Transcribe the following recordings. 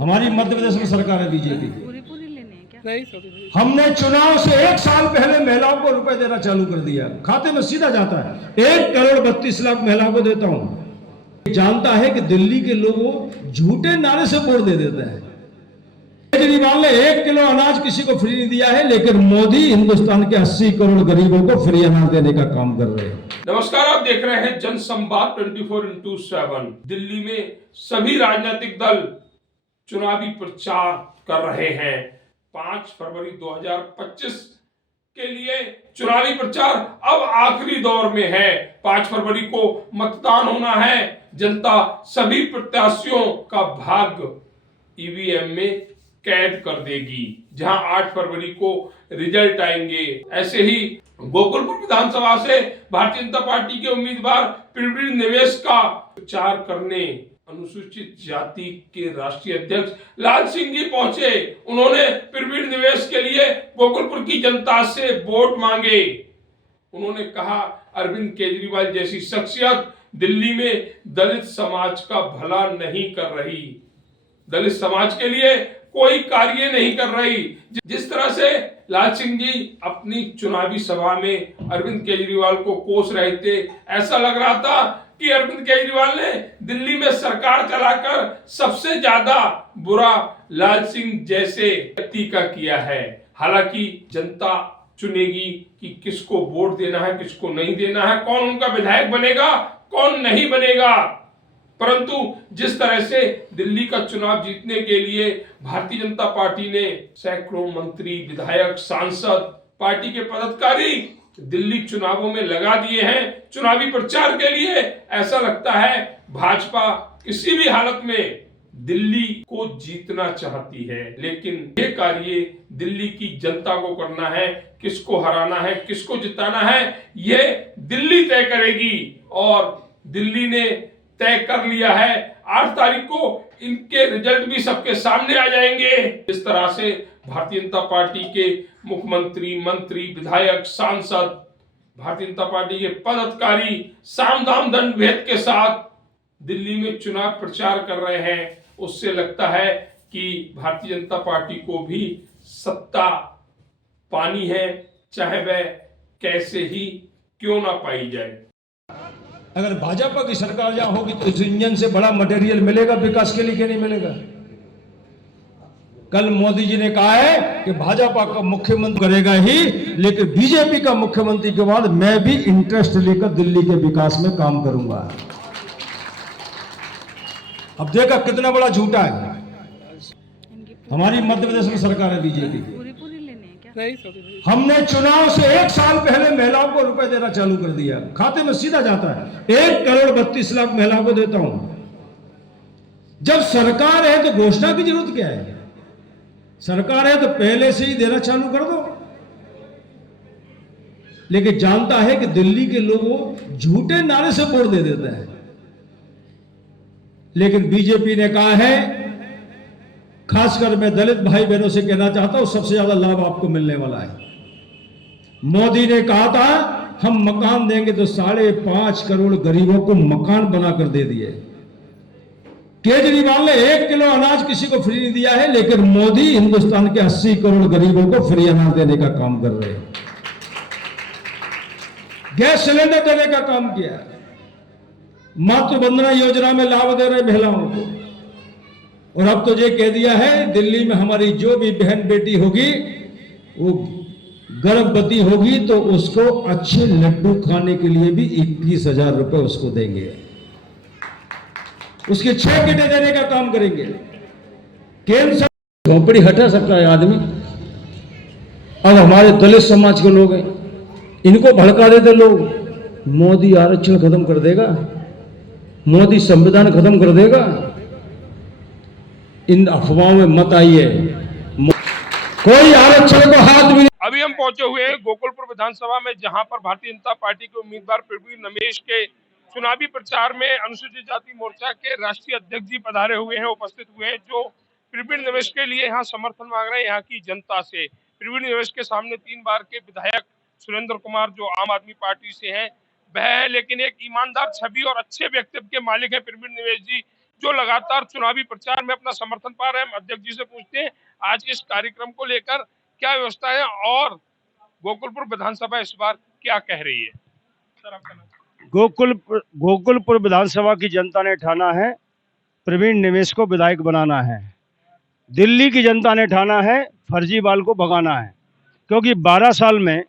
हमारी मध्य प्रदेश में सरकार है बीजेपी की। पूरी लेने हैं क्या? हमने चुनाव से 1 साल पहले महिलाओं को रुपए देना चालू कर दिया, खाते में सीधा जाता है। 1,32,00,000 महिलाओं को देता हूं। जानता है कि दिल्ली के लोगों झूठे नारे से वोट दे देते हैं। केजरीवाल ने 1 किलो अनाज किसी को फ्री नहीं दिया है, लेकिन मोदी हिंदुस्तान के 80 करोड़ गरीबों को फ्री अनाज देने का काम कर रहे हैं। नमस्कार, आप देख रहे हैं जनसंवाद 24x7। दिल्ली में सभी राजनीतिक दल चुनावी प्रचार कर रहे हैं। 5 फरवरी 2025 के लिए चुनावी प्रचार अब आखिरी दौर में है। 5 फरवरी को मतदान होना है। जनता सभी प्रत्याशियों का भाग्य ईवीएम में कैद कर देगी, जहां 8 फरवरी को रिजल्ट आएंगे। ऐसे ही गोकुलपुर विधानसभा से भारतीय जनता पार्टी के उम्मीदवार प्रवीण निवेश का प्रचार करने अनुसूचित जाति के राष्ट्रीय अध्यक्ष लाल सिंह जी पहुंचे। उन्होंने प्रवीण निवेश के लिए गोकुलपुर की जनता से वोट मांगे। उन्होंने कहा, अरविंद केजरीवाल जैसी शख्सियत दिल्ली में दलित समाज का भला नहीं कर रही, दलित समाज के लिए कोई कार्य नहीं कर रही। जिस तरह से लाल सिंह जी अपनी चुनावी सभा में अरविंद केजरीवाल को कोस रहे थे, ऐसा लग रहा था कि अरविंद केजरीवाल ने दिल्ली में सरकार चलाकर सबसे ज्यादा बुरा लाल सिंह जैसे व्यक्ति का किया है। हालांकि जनता चुनेगी कि किसको वोट देना है, किसको नहीं देना है, कौन उनका विधायक बनेगा, कौन नहीं बनेगा। परंतु जिस तरह से दिल्ली का चुनाव जीतने के लिए भारतीय जनता पार्टी ने सैकड़ों मंत्री, विधायक, सांसद, पार्टी के पदाधिकारी दिल्ली चुनावों में लगा दिए हैं चुनावी प्रचार के लिए, ऐसा लगता है भाजपा किसी भी हालत में दिल्ली को जीतना चाहती है। लेकिन ये कार्य दिल्ली की जनता को करना है। किसको हराना है, किसको जिताना है, ये दिल्ली तय करेगी। और दिल्ली ने तय कर लिया है, 8 तारीख को इनके रिजल्ट भी सबके सामने आ जाएंगे। इस तरह से भारतीय जनता पार्टी के मुख्यमंत्री, मंत्री, विधायक, सांसद, भारतीय जनता पार्टी के पदाधिकारी साम दाम दंड भेद के साथ दिल्ली में चुनाव प्रचार कर रहे हैं। उससे लगता है कि भारतीय जनता पार्टी को भी सत्ता पानी है, चाहे वह कैसे ही क्यों ना पाई जाए। अगर भाजपा की सरकार जहां होगी तो इस इंजन से बड़ा मटेरियल मिलेगा विकास के लिए, क्या नहीं मिलेगा। कल मोदी जी ने कहा है कि भाजपा का मुख्यमंत्री करेगा ही, लेकिन बीजेपी का मुख्यमंत्री के बाद मैं भी इंटरेस्ट लेकर दिल्ली के विकास में काम करूंगा। अब देखा कितना बड़ा झूठा है। हमारी मध्य प्रदेश में सरकार है बीजेपी की। पूरी लेने हैं क्या? हमने चुनाव से 1 साल पहले महिलाओं को रुपए देना चालू कर दिया, खाते में सीधा जाता है। 1,32,00,000 महिलाओं को देता हूं। जब सरकार है तो घोषणा की जरूरत क्या है? सरकार है तो पहले से ही देना चालू कर दो। लेकिन जानता है कि दिल्ली के लोगों झूठे नारे से वोट दे देते हैं। लेकिन बीजेपी ने कहा है, खासकर मैं दलित भाई बहनों से कहना चाहता हूं, सबसे ज्यादा लाभ आपको मिलने वाला है। मोदी ने कहा था हम मकान देंगे, तो 5.5 करोड़ गरीबों को मकान बनाकर दे दिए। केजरीवाल ने 1 किलो अनाज किसी को फ्री नहीं दिया है, लेकिन मोदी हिंदुस्तान के 80 करोड़ गरीबों को फ्री अनाज देने का काम कर रहे हैं। गैस सिलेंडर देने का काम किया, मातृ वंदना योजना में लाभ दे रहे महिलाओं को। और अब तो ये कह दिया है, दिल्ली में हमारी जो भी बहन बेटी होगी वो गर्भवती होगी तो उसको अच्छे लड्डू खाने के लिए भी 21,000 रुपए उसको देंगे, उसके 6 किटें देने का काम करेंगे। केंद्र झोपड़ी हटा सकता है आदमी। अब हमारे दलित समाज के लोग हैं, इनको भड़का देते लोग। मोदी आरक्षण खत्म कर देगा, मोदी संविधान खत्म कर देगा। इन अफवाहों में मत आइए, कोई आरक्षण को हाथ भी। अभी हम पहुंचे हुए हैं गोकुलपुर विधानसभा में, जहां पर भारतीय जनता पार्टी के उम्मीदवार प्रवीण निवेश के चुनावी प्रचार में अनुसूचित जाति मोर्चा के राष्ट्रीय अध्यक्ष जी पधारे हुए हैं, उपस्थित हुए हैं, जो प्रवीण निवेश के लिए यहाँ समर्थन मांग रहे हैं यहाँ की जनता से। प्रवीण निवेश के सामने 3 बार के विधायक सुरेंद्र कुमार, जो आम आदमी पार्टी से हैं, वह है, लेकिन एक ईमानदार छवि और अच्छे व्यक्तित्व के मालिक है प्रवीण निवेश जी, जो लगातार चुनावी प्रचार में अपना समर्थन पा रहे हैं। अध्यक्ष जी से पूछते हैं आज इस कार्यक्रम को लेकर क्या व्यवस्था है और गोकुलपुर विधानसभा इस बार क्या कह रही है। सर आपका नाम। गोकुलपुर विधानसभा की जनता ने ठाना है प्रवीण निवेश को विधायक बनाना है। दिल्ली की जनता ने ठाना है फर्जीवाल को भगाना है, क्योंकि 12 साल में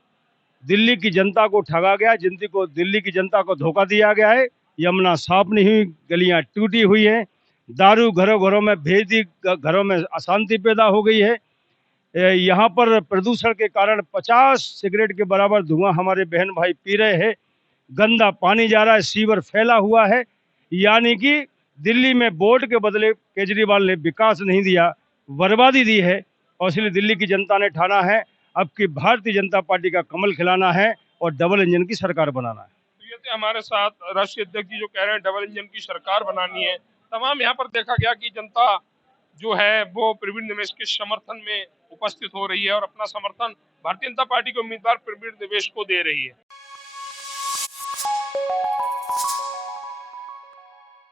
दिल्ली की जनता को ठगा गया, दिल्ली की जनता को धोखा दिया गया है। यमुना साफ नहीं हुई, गलियां टूटी हुई है, दारू घरों घरों में भेज दी, घरों में अशांति पैदा हो गई है। यहाँ पर प्रदूषण के कारण 50 सिगरेट के बराबर धुआं हमारे बहन भाई पी रहे हैं। गंदा पानी जा रहा है, सीवर फैला हुआ है। यानी कि दिल्ली में वोट के बदले केजरीवाल ने विकास नहीं दिया, बर्बादी दी है। और इसलिए दिल्ली की जनता ने ठाना है अब की भारतीय जनता पार्टी का कमल खिलाना है और डबल इंजन की सरकार बनाना है। तो ये थे हमारे साथ राष्ट्रीय अध्यक्ष जी जो कह रहे हैं डबल इंजन की सरकार बनानी है। तमाम यहाँ पर देखा गया कि जनता जो है वो प्रवीण निवेश के समर्थन में उपस्थित हो रही है और अपना समर्थन भारतीय जनता पार्टी के उम्मीदवार प्रवीण निवेश को दे रही है।